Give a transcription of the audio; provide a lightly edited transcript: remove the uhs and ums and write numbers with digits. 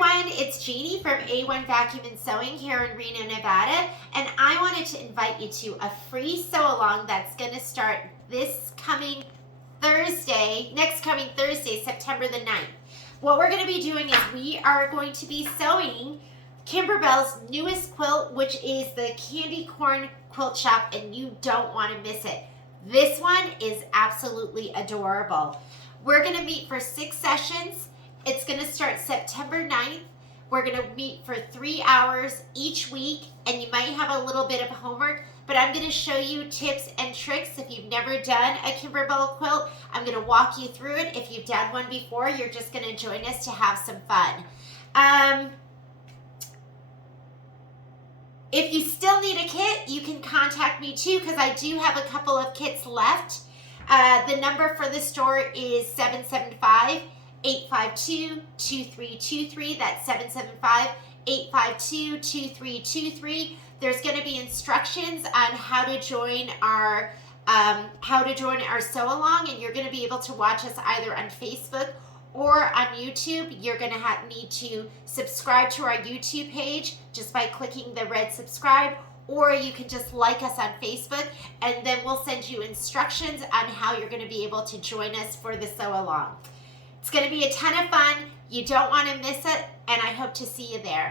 everyone, it's Jeannie from A1 Vacuum and Sewing here in Reno, Nevada, and I wanted to invite you to a free sew-along that's going to start next coming Thursday, September the 9th. What we're going to be doing is we are going to be sewing Kimberbell's newest quilt, which is the Candy Corn Quilt Shop, and you don't want to miss it. This one is absolutely adorable. We're going to meet for 6 sessions. It's going to start September 9th. We're going to meet for 3 hours each week, and you might have a little bit of homework, but I'm going to show you tips and tricks. If you've never done a Kimberbell quilt, I'm going to walk you through it. If you've done one before, you're just going to join us to have some fun. If you still need a kit, you can contact me too, because I do have a couple of kits left. The number for the store is 775-852-2323. That's 775-852-2323. There's going to be instructions on how to join our sew along, and you're going to be able to watch us either on Facebook or on YouTube. You're going to need to subscribe to our YouTube page just by clicking the red subscribe, or you can just like us on Facebook, and then we'll send you instructions on how you're going to be able to join us for the sew along. It's going to be a ton of fun. You don't want to miss it, and I hope to see you there.